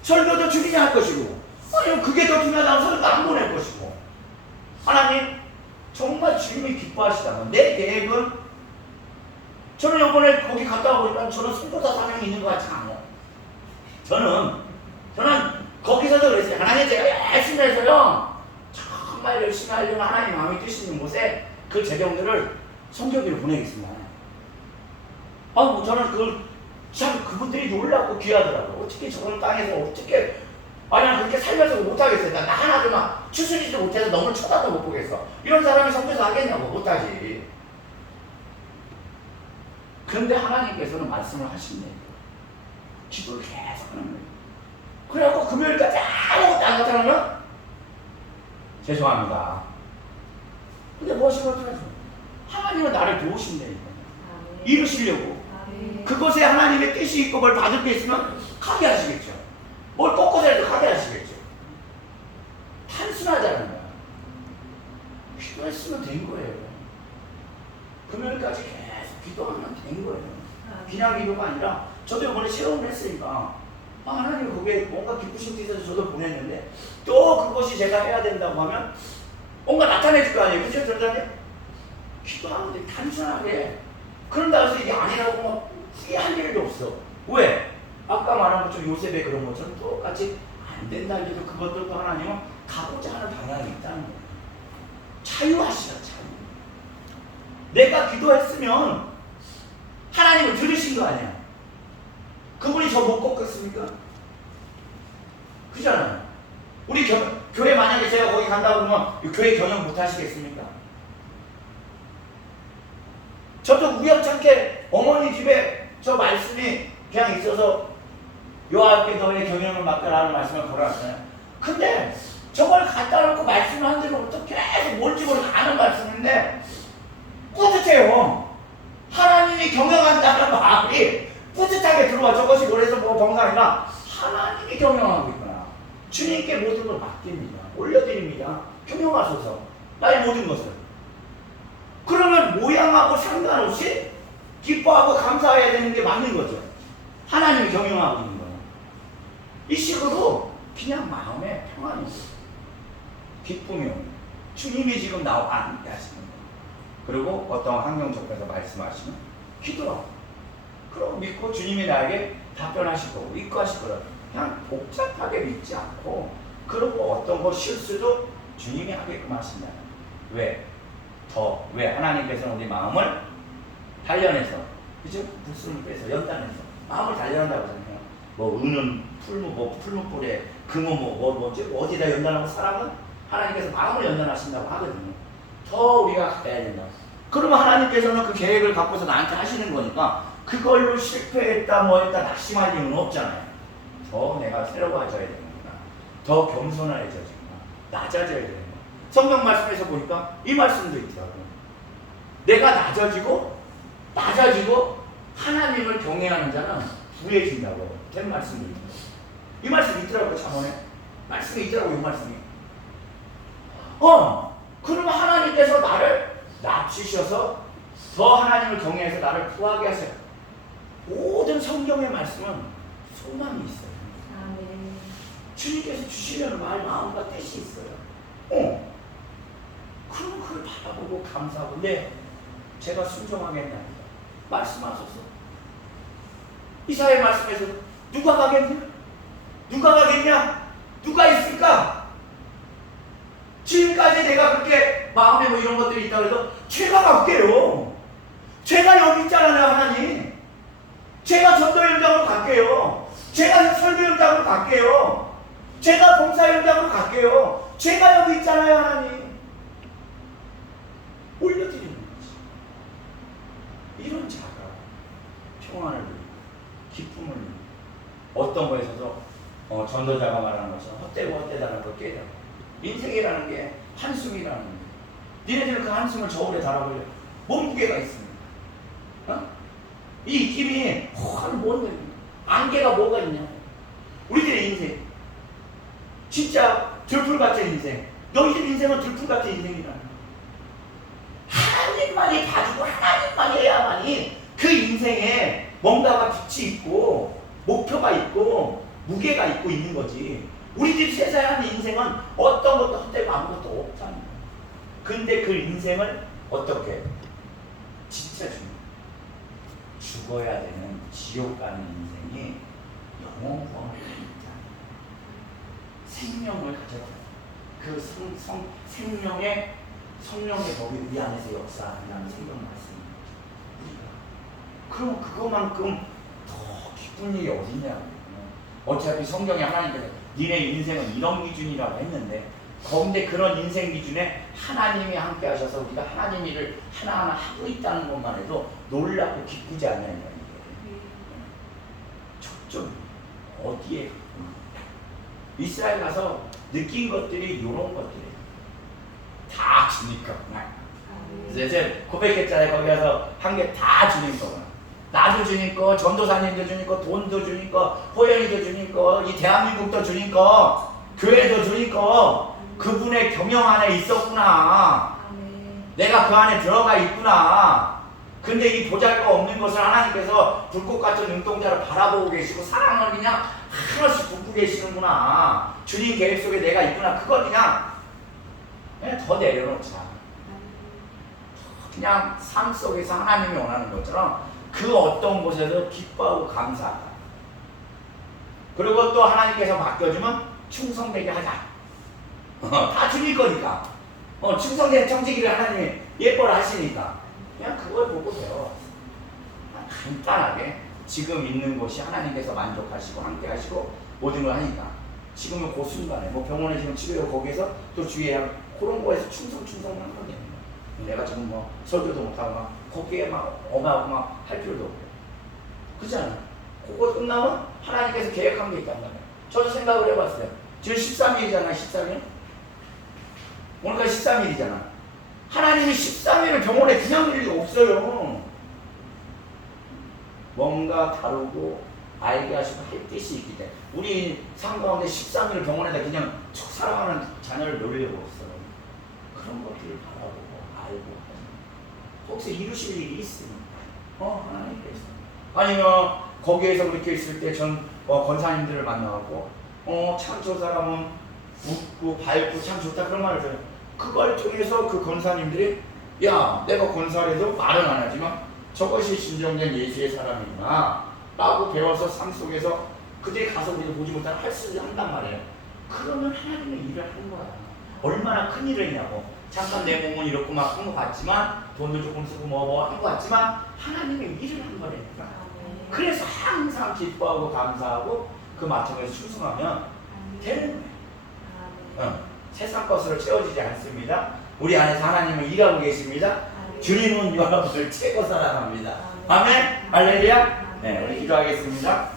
설교도 주님이 할 것이고 아니면 그게 더 중요하다면 설교 안 보낼 것이고 하나님 정말 주님이 기뻐하시다면 내 계획은 저는 이번에 거기 갔다 오니까 저는 선교사 사명이 있는 것 같지 않아요. 저는 거기서도 그랬어요. 하나님 제가 열심히 해서요 정말 열심히 하려면 하나님 마음이 뜻있는 곳에 그 재경들을 선교비로 보내겠습니다. 저는 참 그분들이 놀랍고 귀하더라고요. 어떻게 저런 땅에서 어떻게 난 그렇게 살면서 못하겠어요. 나 하나도 막 추스리지도 못해서 너무 쳐다도 못 보겠어. 이런 사람이 선교사 하겠냐고. 못하지. 그런데 하나님께서는 말씀을 하시네. 기도를 계속 하는 거예요. 그래갖고 금요일까지 아무것도 안 나타나면 죄송합니다. 근데 무엇이 그렇더라죠. 하나님은 나를 도우신다니까. 이루시려고. 그것에 하나님의 뜻이 있고 뭘 받을 게 있으면 가게 하시겠죠. 뭘 꺾어서라도 가게 하시겠죠. 단순하다는 거야. 기도했으면 된 거예요. 금요일까지 계속 기도하면 된 거예요. 그냥 기도가 아니라 저도 이번에 체험을 했으니까 하나님 거기에 뭔가 기쁘신 뜻이 있어서 저도 보냈는데 또 그것이 제가 해야 된다고 하면 뭔가 나타내줄 거 아니에요. 그죠? 전자님? 기도하면 돼. 단순하게. 그런다 해서 이게 아니라고 막 후회할 일도 없어. 왜? 아까 말한 것처럼 요셉의 그런 것처럼 똑같이 안 된다 해도 그것들도 하나님은 가고자 하는 방향이 있다는 거예요. 자유하시라. 자유. 내가 기도했으면 하나님을 들으신 거 아니야. 그분이 저 못 꺾었습니까? 그잖아요. 우리 교회 만약에 제가 거기 간다고 그러면 교회 경영 못 하시겠습니까? 저도 우연찮게 어머니 집에 저 말씀이 그냥 있어서 여호와께 너의 경영을 맡겨라는 말씀을 걸어놨어요. 근데 저걸 갖다 놓고 말씀을 한 대로 어떻게 계속 뭔지 모르고 아는 말씀인데 뿌듯해요. 하나님이 경영한다는 마음이 뿌듯하게 들어와. 저것이 노래에서 뭐 병사 아니라 하나님이 경영하고 있구나. 주님께 모든 걸 맡깁니다. 올려드립니다. 경영하소서. 나의 모든 것을. 그러면 모양하고 상관없이 기뻐하고 감사해야 되는 게 맞는 거죠. 하나님이 경영하고 있는 거예요. 이 식으로 그냥 마음에 평안이 있어요. 기쁨이 옵니다. 주님이 지금 나와 함께 하시는 거예요. 그리고 어떤 환경 속에서 말씀하시면 기도하고 그러고 믿고 주님이 나에게 답변하실 거고 이끌어하실 거라. 그냥 복잡하게 믿지 않고 그리고 어떤 거 실수도 주님이 하게끔 하신다. 왜 하나님께서는 우리 마음을 단련해서 그죠? 부스름을 빼서 연단해서 마음을 단련한다고 하잖아요. 뭐 은은 풀무불에 금은 뭐지 어디다 연단하고 사람은 하나님께서 마음을 연단하신다고 하거든요. 더 우리가 가야 된다. 그러면 하나님께서는 그 계획을 갖고서 나한테 하시는 거니까 그걸로 실패했다 뭐했다 낙심할 이유는 없잖아요. 더 내가 새로워져야 되는구나. 더 겸손해져야 되는구나. 낮아져야 되는구나. 성경 말씀에서 보니까 이 말씀도 있더라고요. 내가 낮아지고 하나님을 경외하는 자는 부해진다고 된 말씀도 있더라고요. 이 말씀이 있더라고요. 잠언에 말씀이 있더라고요. 이 말씀이. 그러면 하나님께서 나를 낮추셔서 더 하나님을 경외해서 나를 부하게 하세요. 모든 성경의 말씀은 소망이 있어요. 아멘. 주님께서 주시려는 마음과 뜻이 있어요. 그럼 그걸 바라보고 감사하고 제가 순종하겠나이다. 말씀하소서. 이사야의 말씀에서 누가 가겠냐? 누가 있을까? 지금까지 내가 그렇게 마음에 뭐 이런 것들이 있다고 해서 제가 갈게요. 제가 여기 있잖아요. 하나님. 제가 전도 현장으로 갈게요. 제가 설교 현장으로 갈게요. 제가 봉사 현장으로 갈게요. 제가 여기 있잖아요. 하나님. 올려드리는 거지. 이런 자가 평안을 누리고 기쁨을 누리고 어떤 거에 있어서 전도자가 말하는 것처럼 헛되고 헛되다는 걸 깨달아. 인생이라는 게 한숨이라는 게 니네들은 그 한숨을 저울에 달아보려 뭔 무게가 있습니까? 이 입김이 뭔 안개가 뭐가 있냐. 우리들의 인생 진짜 들풀같은 인생. 너희들 인생은 들풀같은 인생이라는 거야. 하나님만이 봐주고 하나님만이 해야만이 그 인생에 뭔가가 빛이 있고 목표가 있고 무게가 있고 있는 거지. 우리들이 세상에 하는 인생은 어떤 것도 헛되고 아무것도 없다는 거야. 근데 그 인생을 어떻게 진짜 죽어야 되는 지옥 가는 인생이 영원을 가니까 생명을 가져가 그 생명의 성령의 법이 우리 안에서 역사한다는 생명 말씀입니다. 그럼 그거만큼 더 기쁜 일이 어디냐고. 어차피 성경에 하나님께서 니네 인생은 이런 기준이라고 했는데 그런데 그런 인생 기준에 하나님이 함께 하셔서 우리가 하나님 일을 하나하나 하고 있다는 것만 해도 놀랍고 기쁘지 않냐는 얘기예요. 초점 어디에 이스라엘 가서 느낀 것들이 이런 것들이에요. 다 주님 거구나. 그래서 이제 고백했잖아요. 거기 가서 한 게 다 주님 거구나. 나도 주님 거, 전도사님도 주님 거, 돈도 주님 거, 호연이도 주님 거, 이 대한민국도 주님 거, 교회도 주님 거. 그분의 경영 안에 있었구나. 내가 그 안에 들어가 있구나. 근데 이 보잘것 없는 것을 하나님께서 불꽃 같은 눈동자로 바라보고 계시고 사랑을 그냥 하나씩 붓고 계시는구나. 주님 계획 속에 내가 있구나. 그걸 그냥 더 내려놓자. 그냥 삶 속에서 하나님이 원하는 것처럼 그 어떤 곳에서 기뻐하고 감사하다. 그리고 또 하나님께서 맡겨주면 충성되게 하자. 다 주님 거니까. 충성된 청지기를 하나님이 예뻐라 하시니까 그냥 그걸 보고 배워. 간단하게 지금 있는 곳이 하나님께서 만족하시고 함께 하시고 모든 걸 하니까 지금은 그 순간에 뭐 병원에 지금 치료하고 거기에서 또 주위에 그런 거에서 충성하는 건 됩니다. 내가 지금 뭐 설교도 못하고 막 거기에 막 엄하고 막 할 필요도 없고 그렇잖아요. 그거 끝나면 하나님께서 계획한 게 있단 말이에요. 저도 생각을 해봤어요. 지금 13일이잖아요. 13일 오늘까지 13일이잖아. 하나님이 13일을 병원에 그냥 일 리가 없어요. 뭔가 다루고 알게 하시고 할 뜻이 있기 때문에 우리 삶 가운데 13일을 병원에다 그냥 살아가는 자녀를 놓으려고 없어요. 그런 것들을 바라보고 알고 혹시 이루실 일이 있으면 하나님께서 아니면 거기에서 그렇게 있을 때 전 권사님들을 만나고 참 저 사람은 웃고 밝고 참 좋다 그런 말을 들어요. 그걸 통해서 그 권사님들이 야 내가 권사라도 말은 안 하지만 저것이 진정된 예수의 사람이구나 라고 배워서 삶 속에서 그들이 가서 우리도 보지 못한 할 수 한단 말이에요. 그러면 하나님의 일을 하는 거야. 얼마나 큰 일을 했냐고. 잠깐 내 몸은 이렇고 막 한 거 같지만 돈도 조금 쓰고 뭐 한 거 같지만 하나님의 일을 한 거라니까. 그래서 항상 기뻐하고 감사하고 그 마음에서 충성하면 되는 거예요. 세상 것으로 채워지지 않습니다. 우리 안에서 하나님은 일하고 계십니다. 주님은 여러분을 최고 사랑합니다. 아멘. 할렐루야. 네, 우리 기도하겠습니다.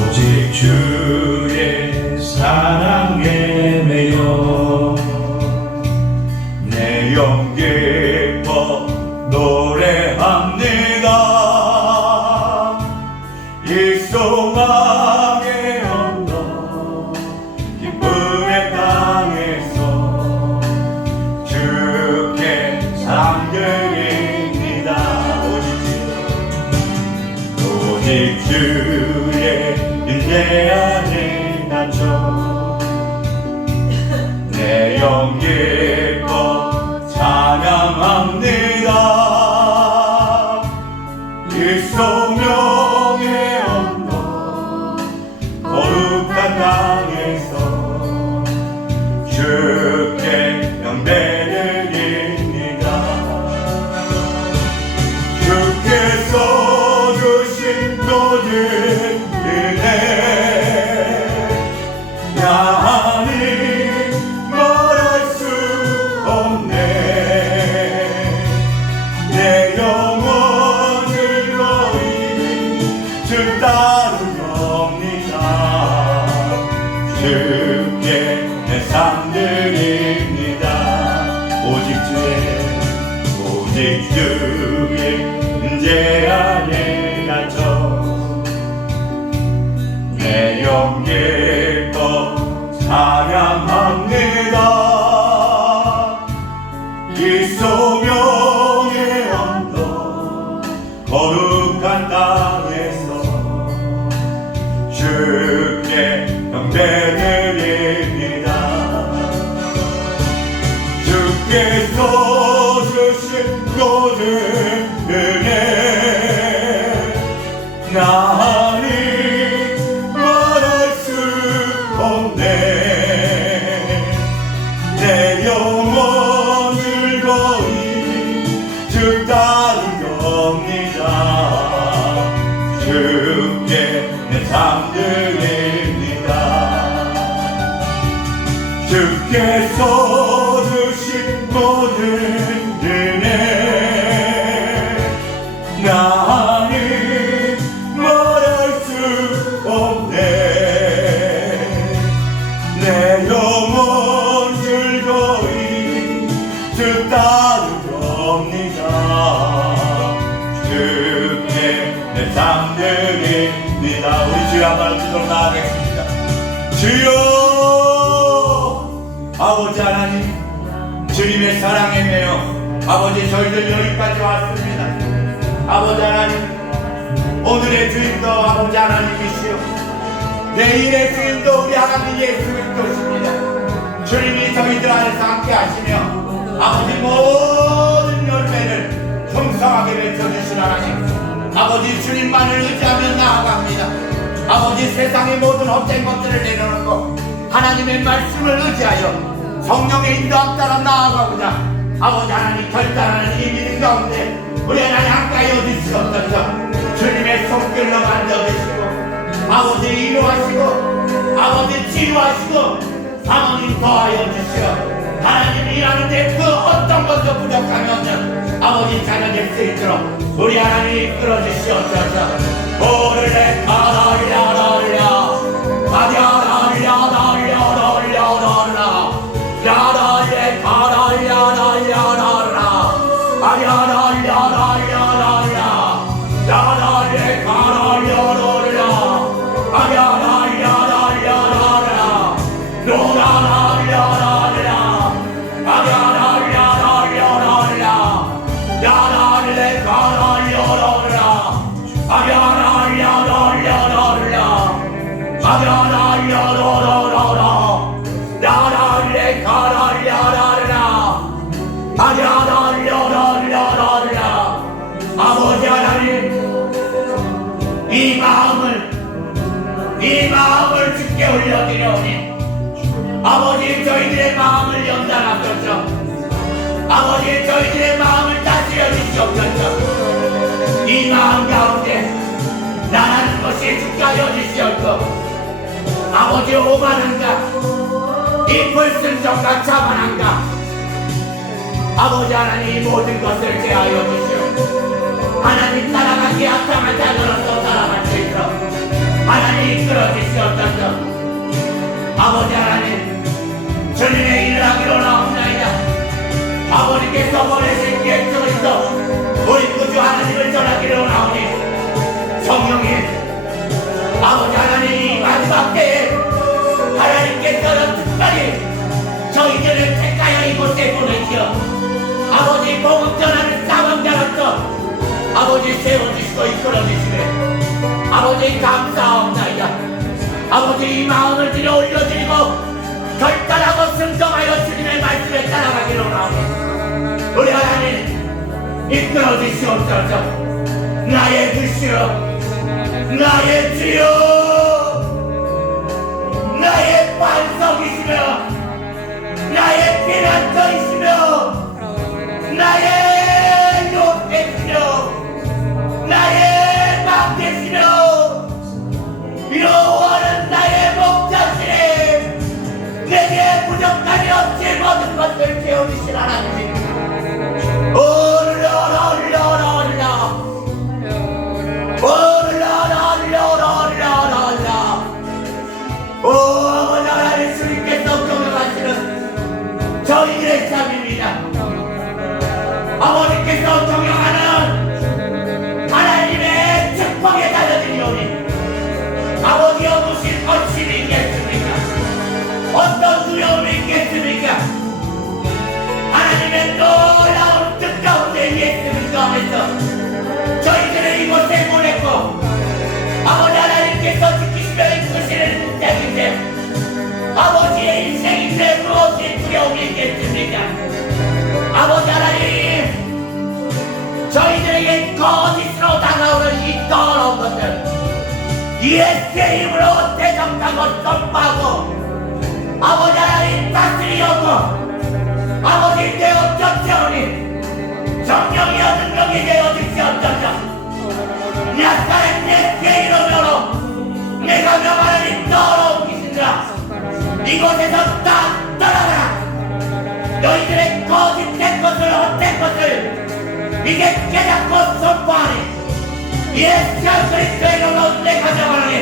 오직 주의 사랑에 매여 내 영 기뻐 노래합니다. 이 소망의 언덕 기쁨의 땅에서 주께 상드립니다. 오직 주의 은혜 안에 갇혀 내 영 기뻐 찬양합니다. 이 소명의 언덕 거룩한 땅에서 주께 영배드립니다. 주께서 주신 모든 은혜 나니 말할 수 없네. 내 영혼을 너희 주 따르렵니다. 주께 내 삶 드립니다. 오직 주의 은혜 안에 갇혀 내 영 기뻐 삼들입니다. 주께서 주신 모든 은혜 나는 말할 수 없네. 내 영혼 즐거이 주 따르렵니다. 주께 내 삶드립니다. 우리 주여 한번 기도로 나아가겠습니다. 주여 아버지 하나님, 주님의 사랑에 매여 아버지 저희들 여기까지 왔습니다. 아버지 하나님, 오늘의 주인도 아버지 하나님이시여, 내일의 주인도 우리 하나님 예수 그리스도십니다. 주님이 저희들 안에서 함께 하시며 아버지 모든 열매를 풍성하게 맺어주신 하나님, 아버지 주님만을 의지하며 나아갑니다. 아버지 세상의 모든 헛된 것들을 내려놓고 하나님의 말씀을 의지하여 성령의 인도함 따라 나아가고자 아버지 하나님 결단하는 이 믿음 가운데 우리 하나님 함께 여주시옵소서. 주님의 손길로 만져주시고 아버지 이루하시고 아버지 치유하시고 사모님 더하여 주시어 하나님이 일하는데 그 어떤 것도 부족하면 아버지 자녀될 수 있도록 우리 하나님 이끌어 주시옵소서. 오를레 가라리라라리라 라라레 가라리라라리라 아리아라리라라리라 라라레 가라리라라리라 아리아라리라라리라 로라라리라라리라 아리아라리라라리라 라라레 가라리라라리라 아리아라리라라리라 아리아라리라라리라 라라레 가라리라라리라 아리아라리라라리라 아버지 하나님, 이 마음을 주께 올려드리오니 아버지 저희들의 마음을 연단하소서. 아버지 저희들의 마음을 다스려 주시옵소서. 이 마음 가운데 나라는 것이 주께 하여 주시옵소서. 아버지 오만한가 이 불순종과 자만한가 아버지 하나님 이 모든 것을 제하여 주시오. 하나님 따라가기 악함을 자녀로서 살아갈 수 있도록 하나님 이끌어 주시옵소서. 아버지 하나님 주님의 일을 하기로 나옵나이다. 아버지께서 보내신 예수 그리스도 우리 구주 하나님을 전하기로 나오니 성령님 아버지 하나님 이 마지막 때에 하나님께서는 특별히 저희들을 택하여 이곳에 보내시어 아버지 복음 전하는 사명자로서 아버지 세워주시고 이끌어주시네. 아버지 감사합니다. 아버지 이 마음을 들여 올려드리고 결단하고 순종하여 주님의 말씀에 따라가기로 나오니 우리 하나님 이끌어주시옵소서. 나의 주시오 나의 주여 나의 반석이시며 나의 피난처이시며 나의 요새시며 나의 망대시며 여호와는 나의 목자시네. 내게 부족함이 없이 모든 것을 채워주신 하나님 오 하나님 주님께서 경영하시는 저희들의 삶입니다. 아버지께서 경영하는 하나님의 축복에 달려드리오니 아버지여 무슨 거침이 있겠습니까? 어떤 두려움이 있겠습니까? 하나님의 놀라운 뜻 가운데 예수님과 안에서 저희들을 이곳에 보냈고 아버지 하나님께서 지키시며 이끄시는 인생인데 아버지의 인생인데 무엇이 두려움이 있겠습니까? 아버지 하나님 저희들에게 거짓으로 다가오는 이 더러운 것들 예수의 힘으로 대적하고 선포하고 아버지 하나님 다스리려고 아버지 되어 쫓아오니 성령이여 능력이 되어 주시옵소서. 나사렛 예수의 이름으로 내가 명하노니 더러운 귀신들아 이곳에서 다 떠나가라. 너희들의 거짓된 것을 헛된 것을 이제 깨닫고 선포하니 예수 그리스도의 이름으로 내가 명하노니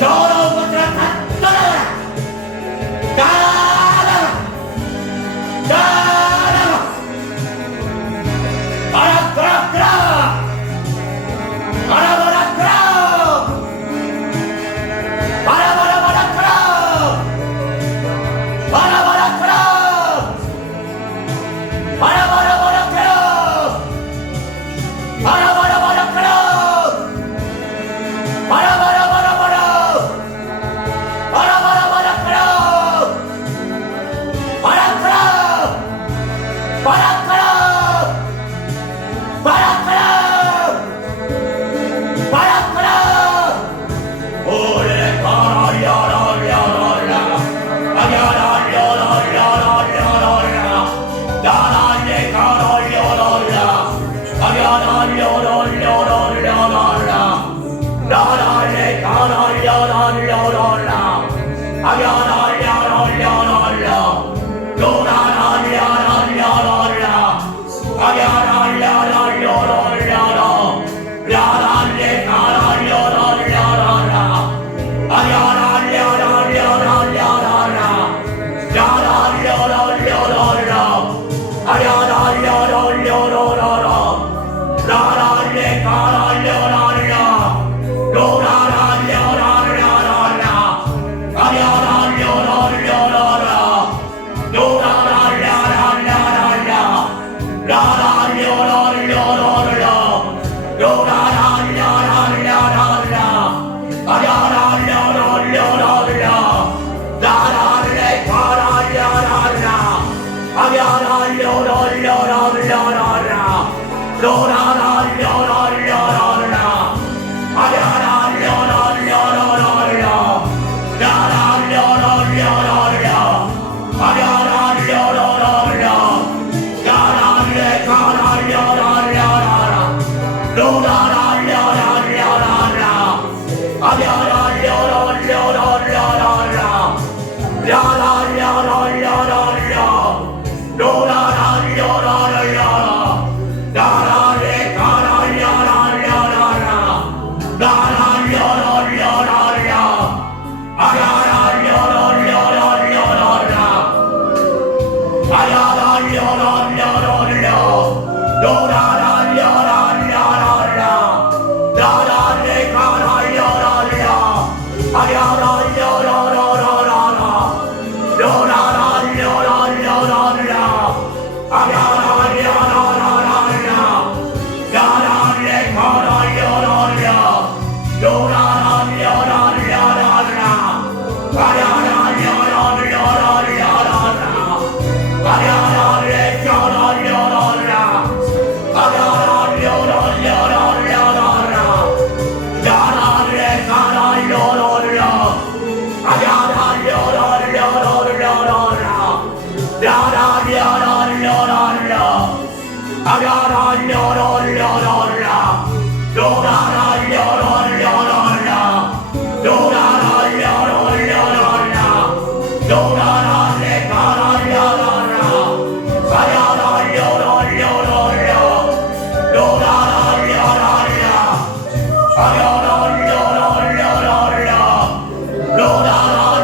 더러운 것들아 다 떠나가라. 나가라. 나가라. 아라브라브라. 아라바라브라. 바라바라바라브라. 바라바라브라. 바라바라바라브라. 바라바라바라브라. 바라바라바라바라. 바라바라바라브라. 바라브라. 바라브라. 바라브라. 바라브라. 오래 가라려라려라. 아냐라려라려라려라. 나라에 가라려라라. 아냐라려라려라려라. 나라에 가라려라려라. 아냐라려라려라. 노라라려라려라. 아냐라려라려라. 라라레 가라려라려라. 아냐라려라려라려라. 라라려라려라. 아냐라려라려라. 라라레 가라려라려. 노라라려라려라. 아냐라려라려라. 노라라려라려라. 라라려라려라. 노라라려라려라. 아냐라려라려라. 라라레 가라려라라. 아냐라려라려라. 노라라려라려라. 아냐라려라려라. 라라려라려라. 아냐라려라려. 라라레 가라려라려라. 노라라려라려라. 아냐라려라려라. 라라려라려라. 노라라려라려. 나라레 가라려라려라. 나라려라려라. 아냐라려라려라. 아냐라려라려라. 노라라려라려라. 나라레 가라려라려. 아냐라려라려라. 노라라려라려라. 아냐라려라려라. 나라레 가라려라려. 노라라려라려라. 아냐라려라려라. 아냐라레 가라려라려. 아냐라려라려라. 나라레 가라려라려. 아냐라려라려라. 라라려라려라. 아냐라려라려라. 노라라려라려라. 노라라려라려라. 노라라레 가라려라. 아냐라려라려라. 노라라려라려. 아냐라려라려라. 노라라려.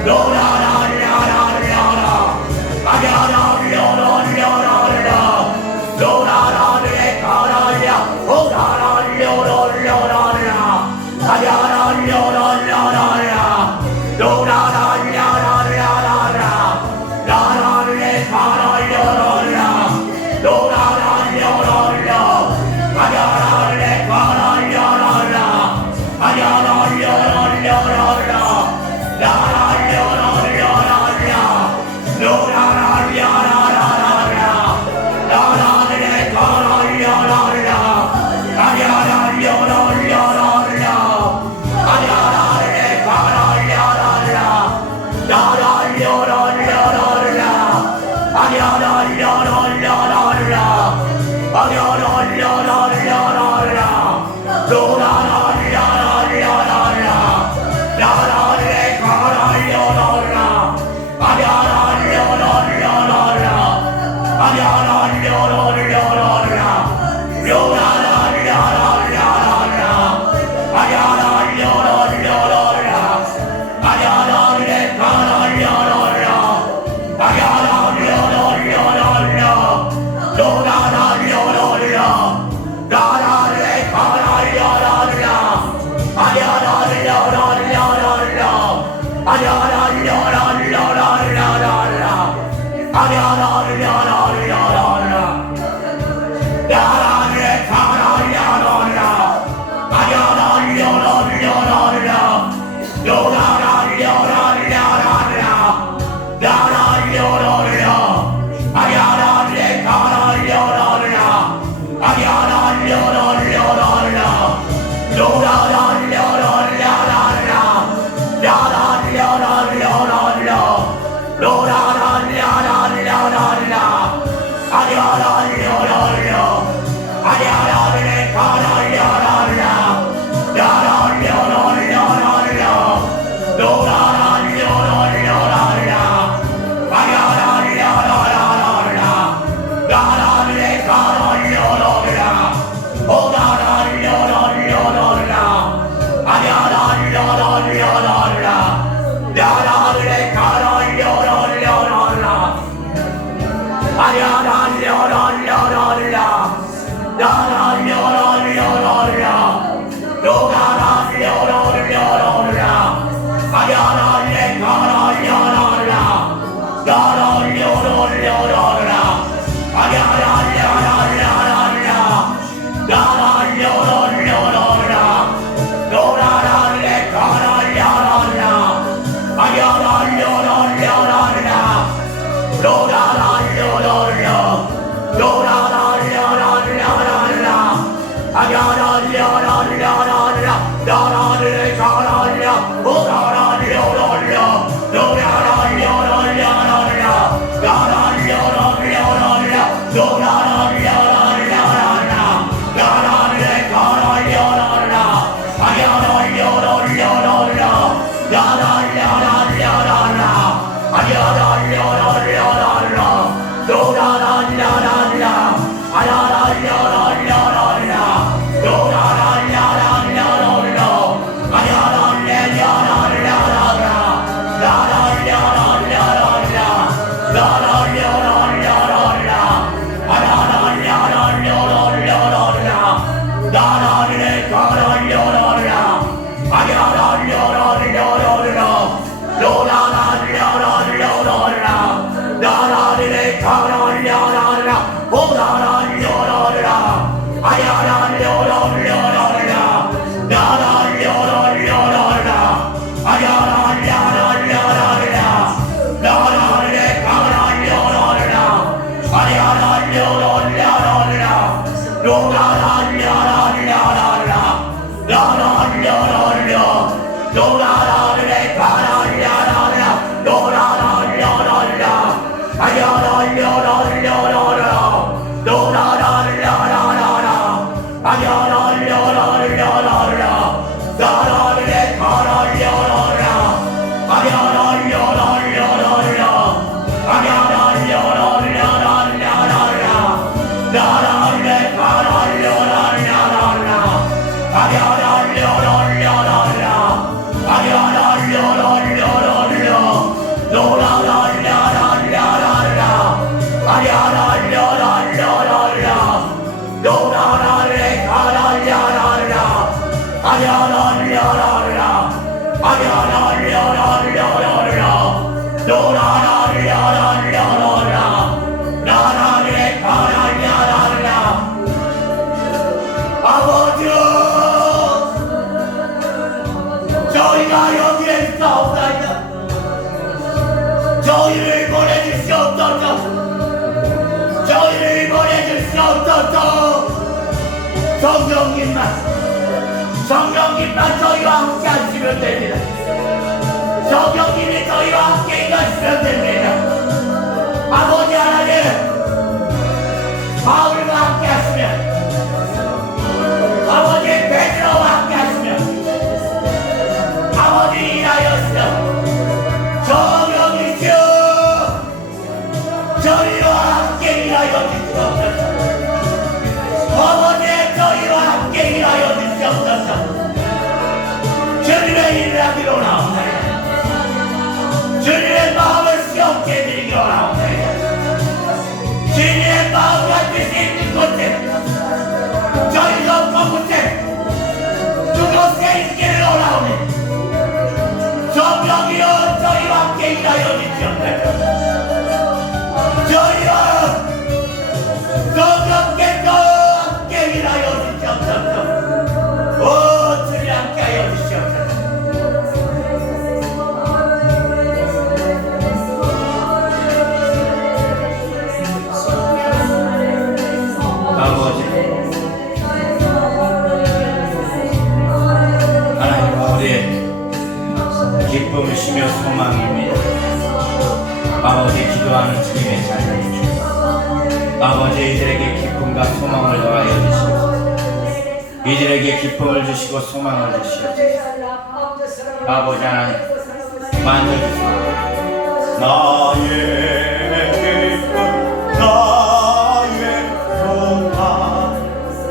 La 로라라라라라라라 라라레 파라라라라 아버지 저희가 여기에 있사옵나이다. 저희를 보내주시옵소서. 저희를 보내주시옵소서. 성령님만 저희와 함께 하시면 됩니다. 성령님이 저희와 함께 하시면 됩니다. 아버지 하나님 바울과 함께 하시면 아버지 베드로와 함께 하시면 아버지 일하였으며 성령이시여 저희와 함께 일하여 주시옵소서. 아버지 저희와 함께 일하여 주시옵소서. 주님의 일을 하기로 나옵니다. 주님의 마음을 시험케 해드리기로 나옵니다. 주님의 마음과 뜻이 있는 곳에 저희가 없는 곳에 그곳에 있기를 원하오니 성령이여 저희와 함께 일하여 주시옵소서. 저희와 성령께서 함께 일하여 주시옵소서. 오 주님 함께 하여 주시옵소서. 아버지 하나님 우리의 기쁨이시며 소망입니다. 아버지 기도하는 주님의 자녀 아버지 이들에게 기쁨과 소망을 더하여 주시옵소서. 이들에게 기쁨을 주시고 소망을 주시옵소서. 아버지 하나님 만져주시옵소서. 나의 기쁨 나의 소망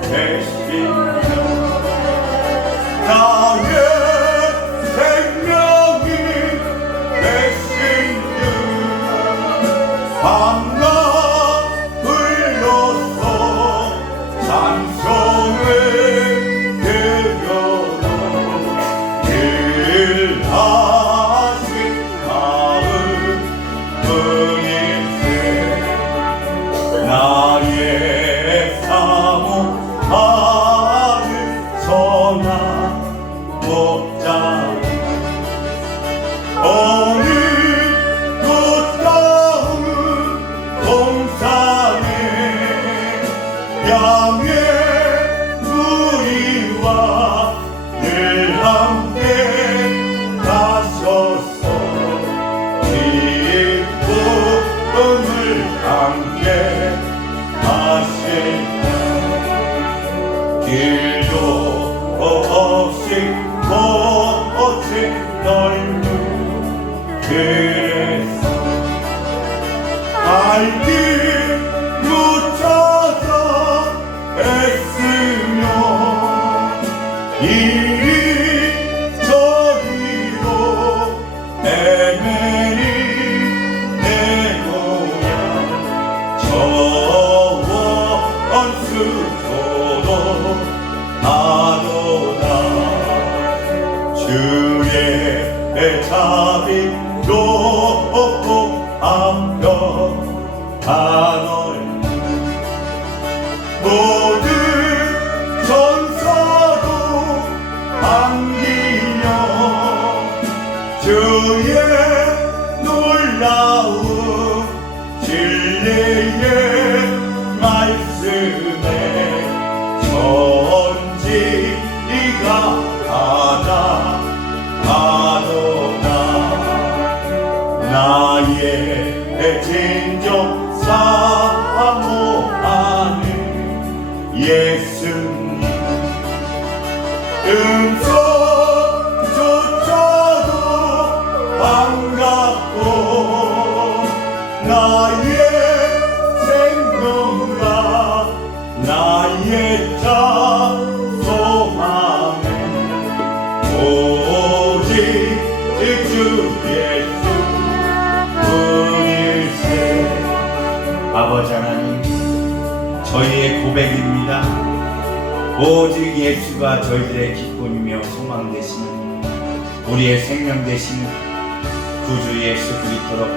되시며 나의 생명이 되신 주 밤낮 불러서 찬송을 드려도 일하신 마음 뿐일세 나의 사모하는 선한 목자 어느 꽃다운 동산에 양의 우리와 늘 함께 가셔서 기쁨을 함께 하시며 길도 없이 거친 넓은 길에서 발길 묻혀서 애쓰며 이리 저리로 애매리 내놓으며 저원 수소도 하도다 주의 자비 높고 암벽한 얼굴 모든 전사도 안기며 주의 놀라운 진리의 말씀에 전지가 가다 하도다 나의 진정 사모하는 예수님 음성조차도 반갑고 나의 생명과 나의 자 소망은 오직 주 예수 뿐일세 아버지 하나님 저희의 고백입니다. 오직 예수가 저희들의 기쁨이며 소망 되시는 우리의 생명 되시는 구주 예수 그리스도로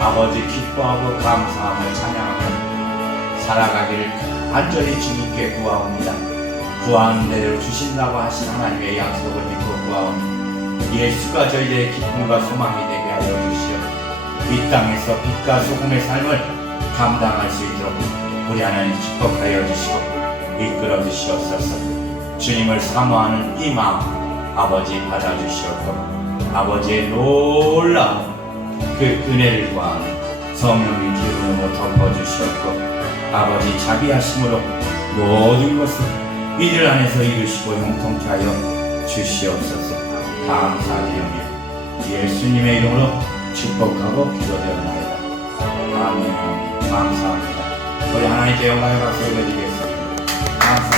아버지 기뻐하고 감사하며 찬양하며 살아가기를 간절히 주님께 구하옵니다. 구하는 대로 주신다고 하신 하나님의 약속을 믿고 구하오니 예수가 저희의 기쁨과 소망이 되게 하여 주시오. 이 땅에서 빛과 소금의 삶을 감당할 수 있도록 우리 하나님 축복하여 주시고 이끌어 주시옵소서. 주님을 사모하는 이 마음 아버지 받아주시옵고 아버지의 놀라운 그 은혜를 구하는 성령의 기운으로 덮어주시옵고 아버지 자비하심으로 모든 것을 이들 안에서 이루시고 형통케 하여 주시옵소서. 감사드리오며 예수님의 이름으로 축복하고 기도되옵나이다. 아멘. 감사합니다. 우리 하나님께 영광을 박수 올려드리겠습니다. 감사합니다.